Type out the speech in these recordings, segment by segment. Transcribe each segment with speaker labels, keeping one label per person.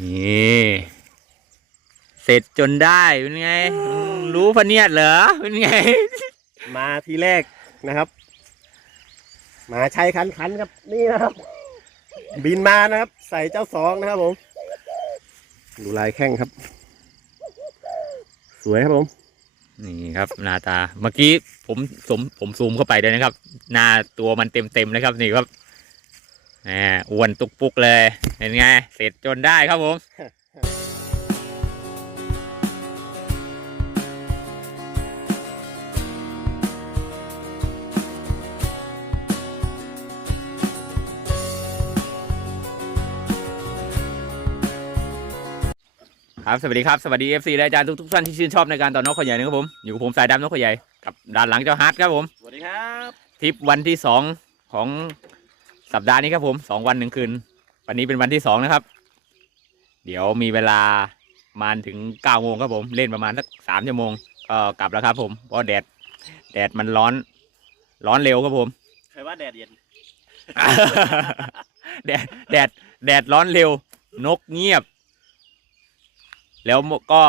Speaker 1: นี่เสร็จจนได้เป็นไงอืมรู้พะเนียดเหรอเป็นไง
Speaker 2: มาทีแรกนะครับ มาใช้คันคันๆครับนี่นะครับ บินมานะครับ ใส่เจ้าสองนะครับผมดูลายแข้งครับ สวยครับผม
Speaker 1: นี่ครับหน้าตาเมื่อกี้ผมสมผมซูมเข้าไปด้วยนะครับ หน้าตัวมันเต็มเต็มๆนะครับนี่ครับ แหมอ้วนตุกปุกเลย เห็นไง เสร็จจนได้ครับผมครับสวัสดีครับ สวัสดี FC และอาจารย์ทุกๆท่านที่ชื่นชอบในการต่อนกขยายนะครับผม อยู่กับผมสายดำนกขยายกับด้านหลังเจ้าฮาร์ดครับผม
Speaker 2: สวัสดีครับ
Speaker 1: ทริปวันที่สองของ สัปดาห์นี้ครับผมสองวันหนึ่งคืน วันนี้เป็นวันที่สองนะครับ เดี๋ยวมีเวลาประมาณถึงเก้าโมงครับผม เล่นประมาณสักสามชั่วโมงก็กลับแล้วครับ ผมเพราะแดดแดดมันร้อน ร้อนเร็วครับผม
Speaker 2: ใครว่าแดดเย็น
Speaker 1: แดดแดดแดดร้อนเร็ว นกเงียบ แล้วก็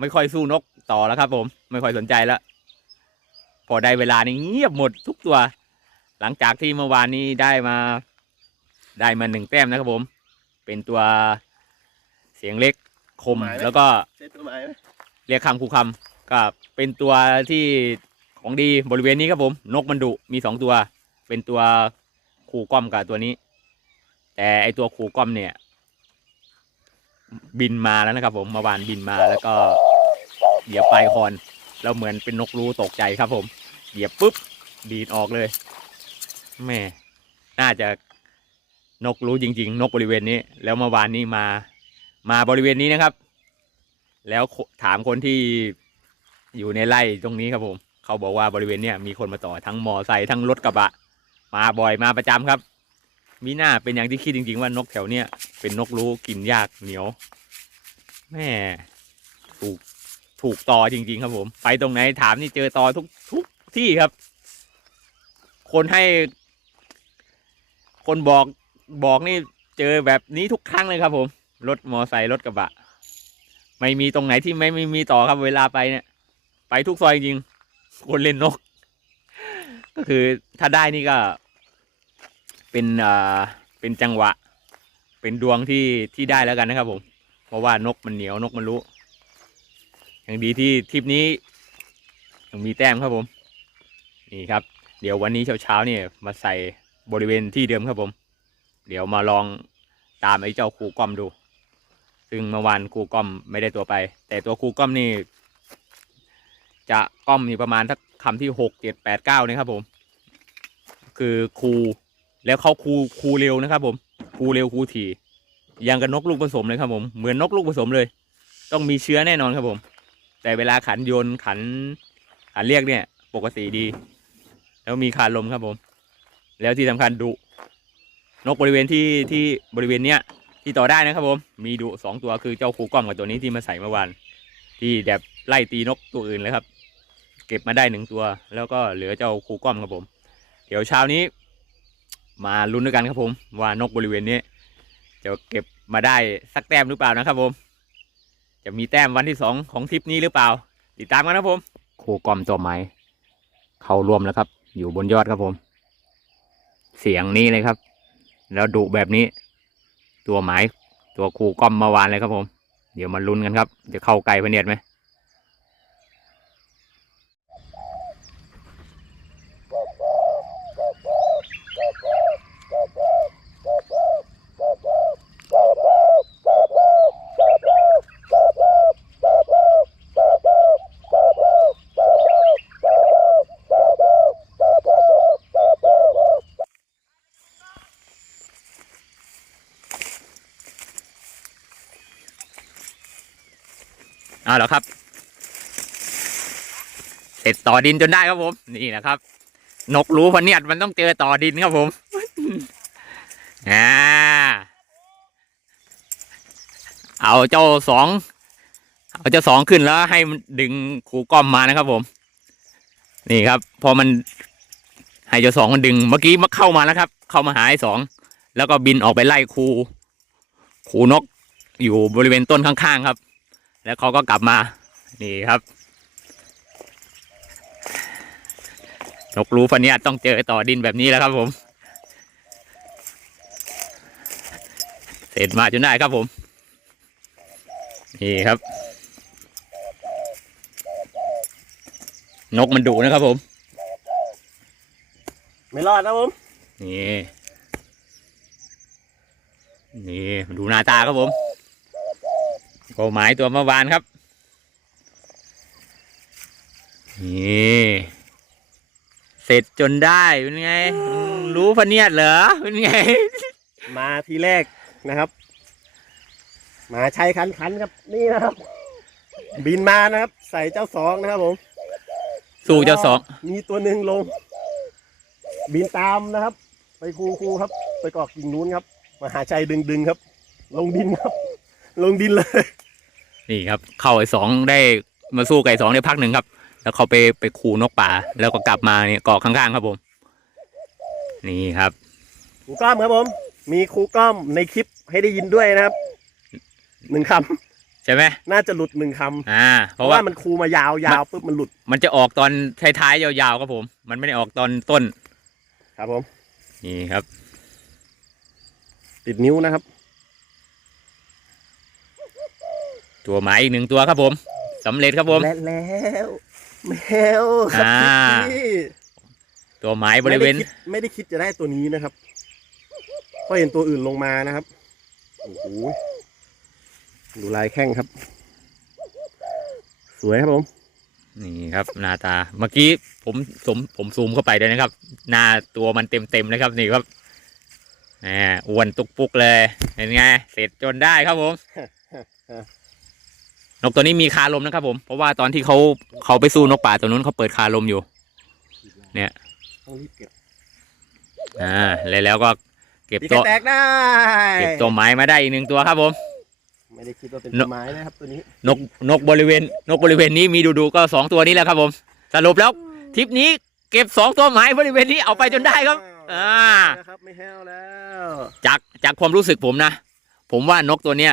Speaker 1: ไม่ค่อยสู้นกต่อแล้วครับ ผม ไม่ค่อยสนใจแล้ว พอได้เวลานี่เงียบหมดทุกตัว หลังจากที่เมื่อวานนี้ได้มา ได้มาหนึ่งแต้มนะครับผม เป็นตัวเสียงเล็กคม แล้วก็
Speaker 2: ใช่ตัวไม้ไหม
Speaker 1: เรียกคำคูคำก็เป็นตัวที่ของดีบริเวณนี้ครับผม นกมันดุมีสองตัว เป็นตัวคูก้อมกับตัวนี้ แต่ไอตัวคูก้อมเนี่ย บินมาแล้วนะครับ ผมเมื่อวานบินมาแล้วก็เหยียบปลายคอนแล้วเหมือนเป็นนกรู้ตกใจครับผม เหยียบปุ๊บดีดออกเลย แม่น่าจะนกรู้จริง ๆ นกบริเวณนี้ แล้วเมื่อวานนี้มามาบริเวณนี้นะครับ แล้วถามคนที่อยู่ในไร่ตรงนี้ครับผม เขาบอกว่าบริเวณเนี้ยมีคนมาต่อทั้งมอไซค์ทั้งรถกระบะ มาบ่อยมาประจำครับ มีหน้าเป็นอย่างที่คิดจริง ๆ ว่านกแถวเนี้ยเป็นนกรู้กินยากเหนียว แม่ถูกถูกต่อจริง ๆ ครับผม ไปตรงไหนถามนี่เจอต่อทุกทุกที่ครับ คนให้ คนบอกบอกนี่เจอแบบนี้ทุกครั้งเลยครับ ผม รถมอไซค์รถกระบะ ไม่มีตรงไหนที่ไม่ไม่มีต่อครับเวลาไปเนี่ย ไปทุกซอยจริงคนเล่นนก ก็คือถ้าได้นี่ก็ เป็นอ่าเป็นจังหวะ เป็นดวงที่ที่ได้แล้วกันนะครับ ผม เพราะว่านกมันเหนียวนกมันรู้อย่างดีที่ทริปนี้ยังมีแต้มครับผม นี่ครับ เดี๋ยววันนี้เช้าๆเนี่ยมาใส่ บริเวณที่เดิมครับผม เดี๋ยวมาลองตามไอ้เจ้าครูก้อมดู ซึ่งเมื่อวานครูก้อมไม่ได้ตัวไป แต่ตัวครูก้อมนี่ จะก้อมนี่ประมาณสักคำที่หกเจ็ดแปดเก้านะครับผม คือครูแล้วเขาครูครูเร็วนะครับ ผมครูเร็วครูถี่ยังกับนกลูกผสมเลยครับผมเหมือนนกลูกผสมเลย ต้องมีเชื้อแน่นอนครับผม แต่เวลาขันโยนขันขันเรียกเนี่ย ปกติดี แล้วมีคานลมครับผม แล้วที่สำคัญดุนกบริเวณที่ที่บริเวณเนี้ยที่ต่อได้นะครับผมมีดุสองตัวคือเจ้าคูก้อมกับตัวนี้ที่มาใส่เมื่อวานที่แบบไล่ตีนกตัวอื่นเลยครับ เก็บมาได้หนึ่งตัว แล้วก็เหลือเจ้าคูก้อมครับผม เดี๋ยวเช้านี้ มาลุ้นด้วยกันครับผม ว่านกบริเวณนี้จะเก็บมาได้สักแต้มหรือเปล่านะครับผม จะมีแต้มวันที่สองของทริปนี้หรือเปล่า ติดตามกันนะครับผมคูก้อมตัวไม้เขารวมแล้วครับ อยู่บนยอดครับผม เสียงนี้เลยครับ แล้วดุแบบนี้ ตัวหมายตัวครูก้อมเมื่อวานเลยครับผม เดี๋ยวมาลุ้นกันครับ จะเข้าไกลพเนียดไหม เอาแล้วครับ เสร็จ ต่อดินจนได้ครับผม นี่นะครับ นกรู้พเนียดมันต้องเจอต่อดินครับผมอ่าเอาเจ้าสองเอาเจ้าสองขึ้นแล้วให้มันดึงคูก้อมมานะครับผม นี่ครับ พอมันให้เจ้าสองมันดึงเมื่อกี้มันเข้ามาแล้วครับ เข้ามาหาไอ้สองแล้วก็บินออกไปไล่คูคูนกอยู่บริเวณต้นข้างๆครับ แล้วเขาก็กลับมา นี่ครับ นกรู้พันเนี้ยต้องเจอต่อดินแบบนี้แล้วครับผม เสร็จมาจนได้ครับผม นี่ครับ นกมันดุนะครับผม
Speaker 2: ไม่รอดนะผม
Speaker 1: นี่ นี่ดูหน้าตาครับผมโกหมายตัวเมื่อวานครับ นี่ เสร็จจนได้เป็นไงอืมรู้พะเนียดเหรอเป็นไง
Speaker 2: มาทีแรกนะครับ มาใช้คันคันๆครับ นี่นะครับ บินมานะครับ ใส่เจ้าสองนะครับผม
Speaker 1: สู้เจ้าสอง
Speaker 2: มีตัวหนึ่งลง บินตามนะครับ ไปคูคูครับ ไปเกาะกิ่งนู้นครับมหาชัยดึงดึงๆครับ ลงดินครับ ลงดินเลย
Speaker 1: นี่ครับ เข้าไอ้สองได้มาสู้ไก่สองได้พักหนึ่งครับ แล้วเขาไปไปขู่นกป่า แล้วก็กลับมาเนี่ยเกาะข้างๆครับผม นี่ครับ
Speaker 2: ครูก้อมครับผม มีครูก้อมในคลิปให้ได้ยินด้วยนะครับหนึ่งค
Speaker 1: ใช่ไหมำ
Speaker 2: น่าจะหลุดหนึ่งคำ
Speaker 1: อ่า เพ
Speaker 2: เพราะ
Speaker 1: ราะ
Speaker 2: ว่า
Speaker 1: ว่า
Speaker 2: มันครูมายาวยาวปุ๊บมันหลุด
Speaker 1: มันจะออกตอนท้ายๆยาวๆครับผม มันไม่ได้ออกตอนต้น
Speaker 2: ครับผม
Speaker 1: นี่ครับ
Speaker 2: ติดนิ้วนะครับ
Speaker 1: ตัวหมายอีกหนึ่งตัวครับผมสำเร็จครับผม
Speaker 2: และแล้ว แมวครับ
Speaker 1: อ่า
Speaker 2: พี่
Speaker 1: ตัวหมายบริเวณ
Speaker 2: ไม่ได้คิดไม่ได้คิดจะได้ตัวนี้นะครับเพราะเห็นตัวอื่นลงมานะครับโอ้โหดูลายแข้งครับ สวยครับผม
Speaker 1: นี่ครับหน้าตาเมื่อกี้ผมสมผมซูมเข้าไปเลยนะครับ หน้าตัวมันเต็มเต็มๆเลยครับนี่ครับแหมอ้วนตุกปุกเลยเห็นไงเสร็จจนได้ครับผม นกตัวนี้มีคาลมนะครับ ผม เพราะว่าตอนที่เขาเขาไปสู้นกป่าตัวนู้นเขาเปิดคาลมอยู่
Speaker 2: ต้องรีบเก็บ
Speaker 1: อ่าแล้วแล้วก็เก็บ
Speaker 2: ปีก
Speaker 1: ตัว
Speaker 2: แตกได้
Speaker 1: เก็บตัวไม้มาได้อีกหนึ่งตัวครับผม
Speaker 2: ไม่ได้คิดว่าเป็น
Speaker 1: น
Speaker 2: ต้
Speaker 1: ก
Speaker 2: นไม้นะครับตัวนี้
Speaker 1: นกนกบริเวณ นกบริเวณนี้มีดูดูๆก็สองตัวนี้แหละครับผม สรุปแล้วทริปนี้เก็บสองตัวไม้บริเวณนี้เอาไปจนได้ครับ อ่า
Speaker 2: นะครับไม่แห้วแล้ว
Speaker 1: จากจากความรู้สึกผมนะ ผมว่านกตัวเนี้ย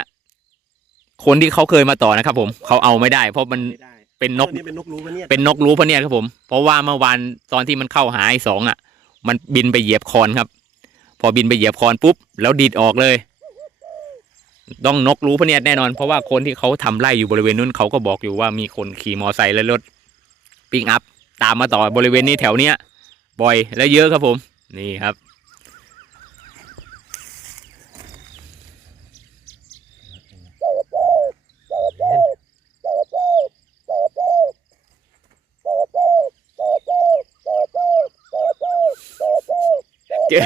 Speaker 1: คนที่เขาเคยมาต่อนะครับ ผมเขาเอาไม่ได้ เพราะมัน
Speaker 2: ไม่ได้
Speaker 1: เป็นนก
Speaker 2: ตัวนี้เป็นนกรู้ปะเนี่ย
Speaker 1: เป็นนกรู้พะเนี่ยครับผม เพราะว่าเมื่อวานตอนที่มันเข้าหาไอ้สองอะ มันบินไปเหยียบคอนครับ พอบินไปเหยียบคอนปุ๊บแล้วดีดออกเลย ต้องนกรู้พะเนี่ยแน่นอน เพราะว่าคนที่เขาทำไร่อยู่บริเวณนู้นเขาก็บอกอยู่ว่ามีคนขี่มอไซค์และรถปิ้งอัพตามมาต่อบริเวณนี้แถวเนี้ยบ่อยและเยอะครับผม นี่ครับ เจอ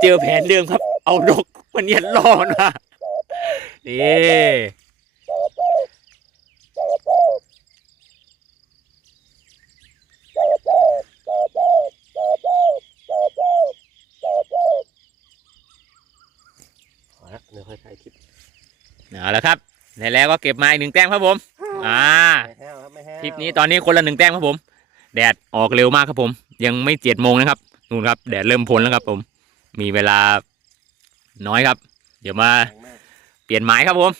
Speaker 1: เจอแผนเดิมครับ เอานกมันเนียนล่อมันมานี่
Speaker 2: ขอละเดี๋ยวค่อยถ่ายคลิป
Speaker 1: เอาละครับแล้วแล้วก็เก็บมาอีกหนึ่งแต้มครับผม อ่า
Speaker 2: ไม่แห้วครับไม่แห้ว
Speaker 1: ทริปนี้ตอนนี้คนละหนึ่งแต้มครับผม แดดออกเร็วมากครับผม ยังไม่เจ็ดโมงนะครับนู่นครับแดดเริ่มพ้นแล้วครับผม มีเวลาน้อยครับ เดี๋ยวมาเปลี่ยนหมายครับผม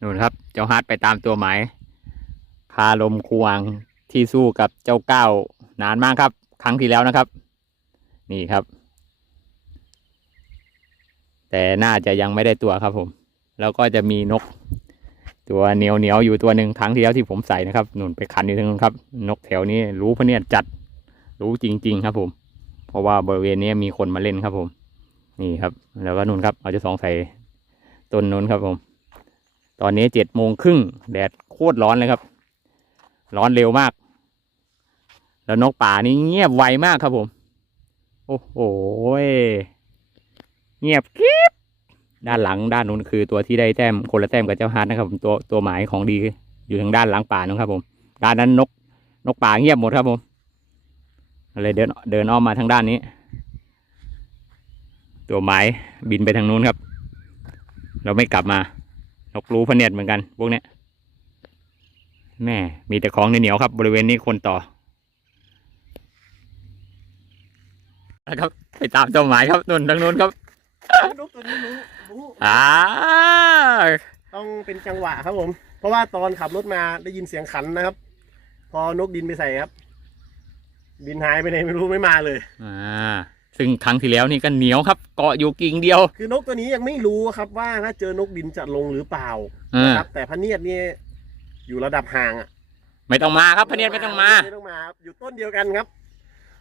Speaker 1: นู่นครับ เจ้าฮัทไปตามตัวหมายคาลมควงที่สู้กับเจ้าก้าวนานมากครับ ครั้งที่แล้วนะครับ นี่ครับ แต่น่าจะยังไม่ได้ตัวครับผม แล้วก็จะมีนก ตัวเหนียวเหนียวอยู่ตัวหนึ่งครั้งที่แล้วที่ผมใส่นะครับนุนไปขันอยู่ตรงนู้นครับ นกแถวนี้รู้พะเนี่ยจัดรู้จริง ๆ ครับผม เพราะว่าบริเวณนี้มีคนมาเล่นครับผม นี่ครับ แล้วก็นุ่นครับเอาเจะสองใส่ต้นนู้นครับผม ตอนนี้เจ็ดโมงครึ่งแดดโคตรร้อนเลยครับ ร้อนเร็วมาก แล้วนกป่านี่เงียบไวมากครับผม โอ้โหเงียบกริบ ด้านหลังด้านนู้นคือตัวที่ได้แต้มคนละแต้มกับเจ้าฮาร์ดนะครับผมตัวตัวหมายของดีอยู่ทางด้านหลังป่านู้นครับผมด้านนั้นนกนกป่าเงียบหมดครับผมเลยเดินเดินอ้อมมาทางด้านนี้ ตัวหมายบินไปทางนู้นครับ เราไม่กลับมานกรู้พะเนียดเหมือนกันพวกเนี้ยแม่มีแต่ของเหนียวครับ บริเวณนี้คนต่อนะครับไปตามเจ้าหมายครับนุ่นทางนู้นครับ
Speaker 2: นกตัวนี้รู้รู้
Speaker 1: อ่า
Speaker 2: ต้องเป็นจังหวะครับผม เพราะว่าตอนขับรถมาได้ยินเสียงขันนะครับ พอนกดินไปใส่ครับบินหายไปไหนไม่รู้ไม่มาเลย
Speaker 1: อ่าซึ่งครั้งที่แล้วนี่ก็เหนียวครับ เกาะอยู่กิ่งเดียว
Speaker 2: คือนกตัวนี้ยังไม่รู้ครับว่าถ้าเจอนกดินจะลงหรือเปล่า
Speaker 1: อ่า
Speaker 2: นะครับ แต่พะเนียดนี่อยู่ระดับห่างอะ
Speaker 1: ไม่ต้องมาครับพะเนียดไม่ต้องมา
Speaker 2: ไม่ต้องมาครับอยู่ต้นเดียวกันครับ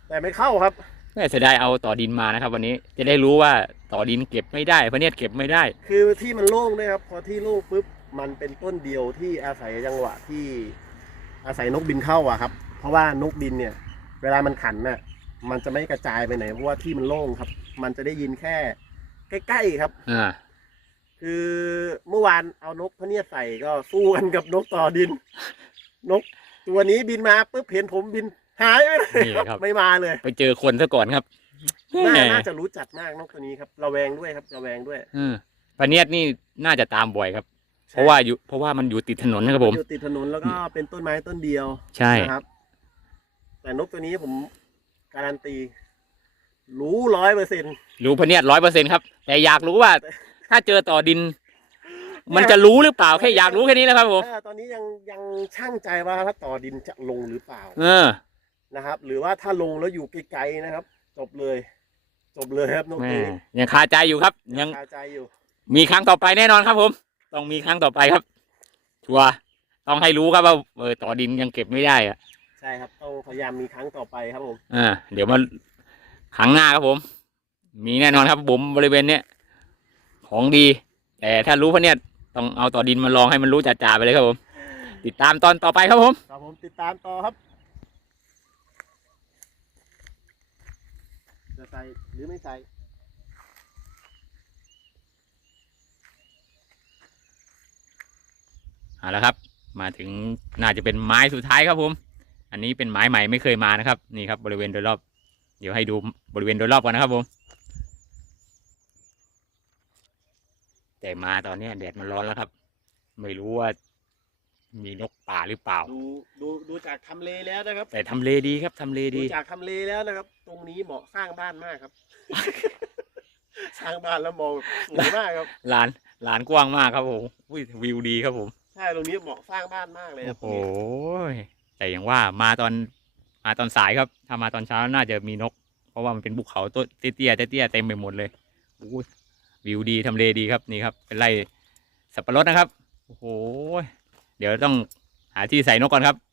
Speaker 2: แต่ไม่เข้าครับ
Speaker 1: แม่เสียดายเอาต่อดินมานะครับ วันนี้จะได้รู้ว่าต่อดินเก็บไม่ได้พะเนียดเก็บไม่ได้
Speaker 2: คือที่มันโล่งด้วยครับ พอที่โล่งปุ๊บมันเป็นต้นเดียวที่อาศัยจังหวะที่อาศัยนกบินเข้าอะครับ เพราะว่านกบินเนี่ย เวลามันขันน่ะมันจะไม่กระจายไปไหนเพราะว่าที่มันโล่งครับ มันจะได้ยินแค่ ใกล้ๆครับ
Speaker 1: อ่า
Speaker 2: คือเมื่อวานเอานกพะเนียดใส่ก็สู้กันกับนกต่อดิน นก ตัวนี้บินมาปุ๊บเห็นผมบิน หายไปเลย
Speaker 1: นี่
Speaker 2: ครับ
Speaker 1: ครับ
Speaker 2: ไม่มาเลย
Speaker 1: ไปเจอคนซะก่อนครับ
Speaker 2: น่า
Speaker 1: แหม
Speaker 2: น่าจะรู้จักมากนกตัวนี้ครับระแวงด้วยครับระแวงด้วย
Speaker 1: อืมพะเนียดนี่น่าจะตามบ่อยครับ เพราะว่าอยู่เพราะว่ามันอยู่ติดถนนนะครับผม
Speaker 2: อยู่ติดถนนแล้วก็เป็นต้นไม้ต้นเดียว
Speaker 1: ใช่
Speaker 2: นะครับ แต่นกตัวนี้ผมการันตี รู้ร้อยเปอร์เซ็นต์
Speaker 1: รู้พะเนียดร้อยเปอร์เซ็นครับ แต่อยากรู้ว่า ถ้าเจอต่อดิน มันจะรู้หรือเปล่าแค่อยากรู้แค่นี้แหละครับผม
Speaker 2: ตอนนี้ยังยังช่างใจว่าถ้าต่อดินจะลงหรือเปล่า
Speaker 1: เออ
Speaker 2: นะครับ หรือว่าถ้าลงแล้วอยู่ไกลๆนะครับ จบเลย จบเลยครับนก
Speaker 1: แม่
Speaker 2: ตัวนี้
Speaker 1: ยังคาใจอยู่ครับ ยัง
Speaker 2: คาใจอยู่
Speaker 1: มีครั้งต่อไปแน่นอนครับ ผม ต้องมีครั้งต่อไปครับ ชัวร์ต้องให้รู้ครับว่าเออต่อดินยังเก็บไม่ได้อะ
Speaker 2: ใช่ครับต้องพยายามมีครั้งต่อไปครับผม
Speaker 1: อ่าเดี๋ยวมาครั้งหน้าครับผม มีแน่นอนครับผมบริเวณเนี้ยของดี แต่ถ้ารู้พะเนี่ยต้องเอาต่อดินมาลองให้มันรู้จ่าๆไปเลยครับผม ติดตามตอนต่อไปครับผม
Speaker 2: ครับผมติดตามต่อครับ จะใส่หรือไม่ใส่
Speaker 1: เอาละครับ มาถึงน่าจะเป็นไม้สุดท้ายครับผม อันนี้เป็นไม้ใหม่ไม่เคยมานะครับนี่ครับบริเวณโดยรอบ เดี๋ยวให้ดูบริเวณโดยรอบก่อนนะครับผม แต่มาตอนนี้แดดมันร้อนแล้วครับ ไม่รู้ว่า มีนกป่าหรือเปล่า
Speaker 2: ดูดูดูจากทำเลแล้วนะครับ
Speaker 1: แต่ทำเลดีครับทำเล
Speaker 2: ดู
Speaker 1: ดี
Speaker 2: จากทำเลแล้วนะครับ ตรงนี้เหมาะสร้างบ้านมากครับ สร้างบ้านแล้วมองสวยมากครับ
Speaker 1: ลานลานกว้างมากครับผมอุ้ยวิวดีครับผม
Speaker 2: ใช่ตรงนี้เหมาะสร้างบ้านมากเลยค
Speaker 1: โอ้
Speaker 2: รับ
Speaker 1: โห แต่อย่างว่ามาตอนมาตอนสายครับ ถ้ามาตอนเช้าน่าจะมีนก เพราะว่ามันเป็นภูเขาต้นเตี้ยๆเตี้ยๆเต็มไปหมดเลยโอ้ยวิวดีทำเลดีครับนี่ครับ เป็นไร่สับปะรดนะครับ โอ้โห เดี๋ยวต้องหาที่ใส่นกก่อนครับ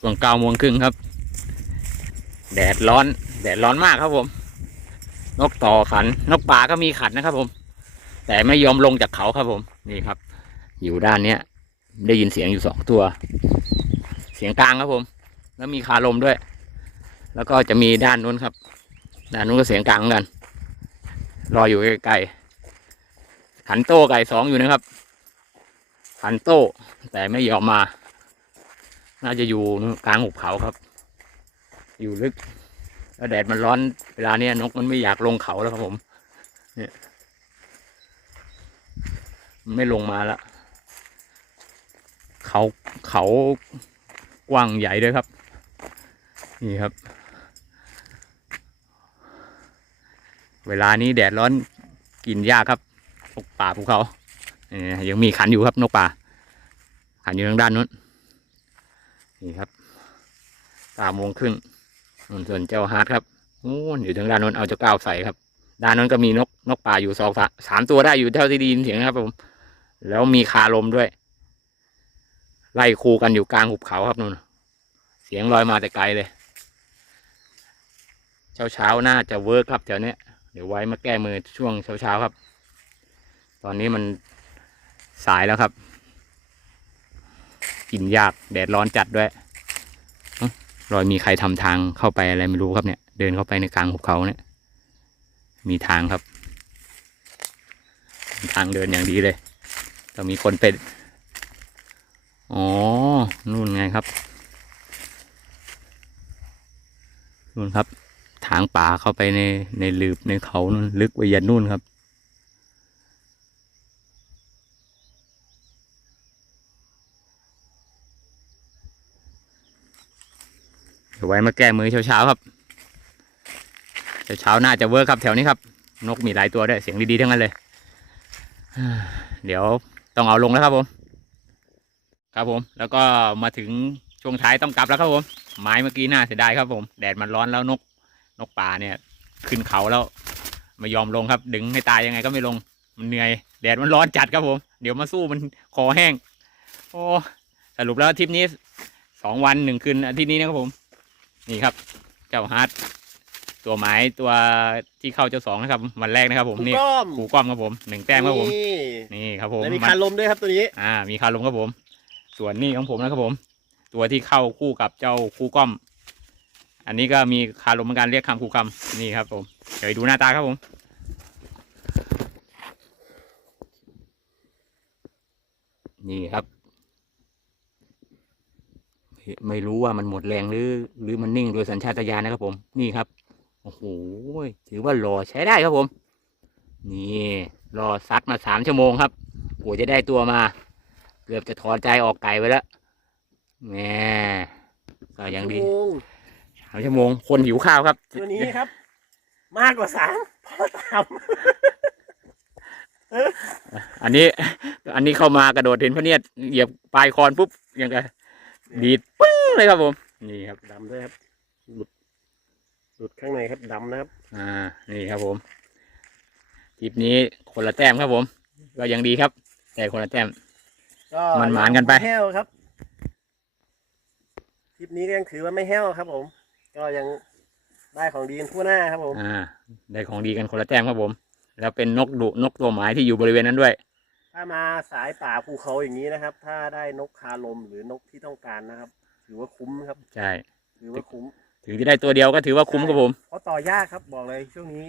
Speaker 1: ช่วงเก้าโมงครึ่งครับ แดดร้อน แดดร้อนมากครับผม นกต่อขัน นกป่าก็มีขันนะครับผม แต่ไม่ยอมลงจากเขาครับผม นี่ครับ อยู่ด้านเนี้ย ได้ยินเสียงอยู่สองตัว เสียงกลางครับผม แล้วมีคาลมด้วย แล้วก็จะมีด้านนู้นครับ ด้านนู้นก็เสียงกลางเหมือนกัน รออยู่ใกล้ๆขันโต้ไก่สองอยู่นะครับขันโต้แต่ไม่ยอมมา น่าจะอยู่กลางหุบเขาครับ อยู่ลึกแล้วแดดมันร้อนเวลาเนี้ยนกมันไม่อยากลงเขาแล้วครับผม เนี่ยมันไม่ลงมาละเขาเขากว้างใหญ่ด้วยครับ นี่ครับ เวลานี้แดดร้อนกินยากครับนกป่าภูเขาเนี่ยยังมีขันอยู่ครับนกป่าขันอยู่ทางด้านนู้น นี่ครับสามโมงครึ่งนู่นส่วนเจ้าฮาร์ดครับโอ้นอยู่ทางด้านนู้นเอาเจ้าก้าวใส่ครับ ด้านนู้นก็มีนกนกป่าอยู่สองสามตัวได้อยู่เท่าที่ด้ยินเสียงครับผม แล้วมีคาลมด้วย ไล่คูกันอยู่กลางหุบเขาครับนู่น เสียงลอยมาแต่ไกลเลย เช้าเช้าๆน่าจะเวิร์กครับแถวเนี้ยเดี๋ยวไว้มาแก้มือช่วงเช้าเช้าๆครับ ตอนนี้มันสายแล้วครับ กินยากแดดร้อนจัดด้วยรอยมีใครทำทางเข้าไปอะไรไม่รู้ครับเนี่ย เดินเข้าไปในกลางหุบเขาเนี่ย มีทางครับ ทางเดินอย่างดีเลยแต่มีคนเป็นอ๋อ นู่นไงครับ นู่นครับ ทางป่าเข้าไปในในหลืบในเขานู่นลึกไปยันนู่นครับ เดี๋ยวไว้มาแก้มือเช้าๆครับเช้าๆน่าจะเวิร์คครับแถวนี้ครับ นกมีหลายตัวด้วยเสียงดีๆทั้งนั้นเลย เดี๋ยวต้องเอาลงแล้วครับผม ครับผม แล้วก็มาถึงช่วงท้ายต้องกลับแล้วครับผม ไม้เมื่อกี้น่าเสียดายครับผม แดดมันร้อนแล้วนกนกป่าเนี่ย ขึ้นเขาแล้วไม่ยอมลงครับ ดึงให้ตายยังไงก็ไม่ลง มันเหนื่อยแดดมันร้อนจัดครับผม เดี๋ยวมาสู้มันคอแห้ง โอ้สรุปแล้วทริปนี้สองวันหนึ่งคืนอาทิตย์นี้นะครับผม นี่ครับ เจ้าฮาร์ดตัวหมายตัวที่เข้าเจ้าสองนะครับวันแรกนะครับ ผม
Speaker 2: ถูก
Speaker 1: นี่
Speaker 2: ก้อม
Speaker 1: ขู่ก้อมครับผมหนึ่งแต้มครับผม
Speaker 2: นี่
Speaker 1: นี่ครับผม
Speaker 2: และมี
Speaker 1: มั
Speaker 2: คานลมด้วยครับตัวนี้
Speaker 1: อ่า มีคาลมครับผม ส่วนนี่ของผมนะครับผม ตัวที่เข้าคู่กับเจ้าคู่ก้อม อันนี้ก็มีคาลมเหมือนกันเรียกคำคู่คำนี่ครับผมเดี๋ยวดูหน้าตาครับผม นี่ครับ ไม่ไม่รู้ว่ามันหมดแรงหรือ หรือมันนิ่งโดยสัญชาตญาณนะครับผมนี่ครับโอ้โหถือว่าหล่อใช้ได้ครับผม นี่รอซัดมาสามชั่วโมงครับกว่าจะได้ตัวมา เกือบจะถอนใจออกไก่ไปแล้วแหม่ก็ยังดี
Speaker 2: ชั่วโมง
Speaker 1: สามชั่วโมงคนหิวข้าวครับ
Speaker 2: ตัวนี้ครับ มากกว่าสามพอสาม
Speaker 1: อันนี้ อันนี้เข้ามากระโดดเห็นพระเนียดเหยียบปลายคอนปุ๊บยังไง ดีดปึ้งเลยครับผม นี่ครับ
Speaker 2: ดำด้วยครับหลุดหลุดข้างในครับดำนะครับ
Speaker 1: อ่า นี่ครับผมทริปนี้คนละแต้มครับผม ก็ยังดีครับ แต่คนละแต้ม
Speaker 2: ก็
Speaker 1: มันหมานกันไป
Speaker 2: ม่แห้วครับทริปนี้ก็ยังถือว่าไม่แห้วครับ ผม ก็ยังได้ของดีกันทั่วหน้าครับผม
Speaker 1: อ่า ได้ของดีกันคนละแต้มครับผม แล้วเป็นนกดุนกตัวหมายที่อยู่บริเวณนั้นด้วย
Speaker 2: ถ้ามาสายป่าภูเขาอย่างนี้นะครับ ถ้าได้นกคาลมหรือนกที่ต้องการนะครับ ถือว่าคุ้มครับ
Speaker 1: ใช่
Speaker 2: ถือว่าคุ้ม
Speaker 1: ถึงจะได้ตัวเดียวก็ถือว่าคุ้มครับผม
Speaker 2: เพราะต่อยากครับบอกเลยช่วงนี้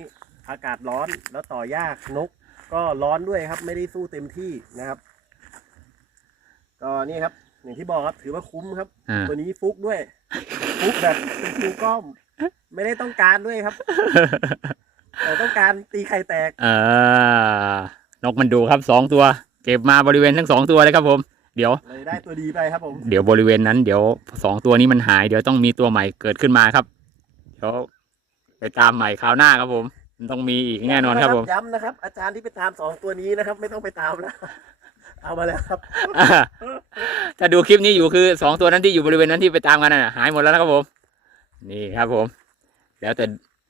Speaker 2: อากาศร้อนแล้วต่อยากนก ก็ร้อนด้วยครับ ไม่ได้สู้เต็มที่นะครับ ก็นี่ครับ อย่างที่บอกครับ ถือว่าคุ้มครับ
Speaker 1: อ่า
Speaker 2: ตัวนี้ฟุกด้วย ฟุกแบบเป็นคิวก้อม ไม่ได้ต้องการด้วยครับ แต่ต้องการตีไข่แตก
Speaker 1: อ่า นกมันดูครับสองตัว เก็บมาบริเวณทั้งสองตัวเลยครับผม เดี๋ยว
Speaker 2: เลยได้ตัวดีไปครับผม
Speaker 1: เดี๋ยวบริเวณนั้นเดี๋ยวสองตัวนี้มันหายเดี๋ยวต้องมีตัวใหม่เกิดขึ้นมาครับ เดี๋ยวไปตามใหม่คราวหน้าครับผมมันต้องมีอีกแน่นอนครับผม
Speaker 2: ย้ำนะครับ อาจารย์ที่ไปตามสองตัวนี้นะครับ ไม่ต้องไปตามแล้วเอามาแล้วครับ
Speaker 1: อ่าถ้าดูคลิปนี้อยู่คือสองตัวนั้นที่อยู่บริเวณนั้นที่ไปตามกันน่ะหายหมดแล้วนะครับผม นี่ครับผม แล้วแต่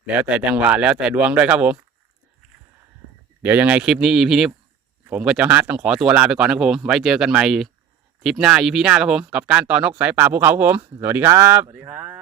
Speaker 1: แล้วแต่จังหวะแล้วแต่ดวงด้วยครับผม เดี๋ยวยังไงคลิปนี้อีพีนี้ผมก็เจะฮาร์ดต้องขอตัวลาไปก่อนนะครับผม ไว้เจอกันใหม่ทริปหน้าอีพีหน้าครับผม กับการต่อนกสายป่าภูเขาครับผม สวัสดีครับ
Speaker 2: สวัสดีครับ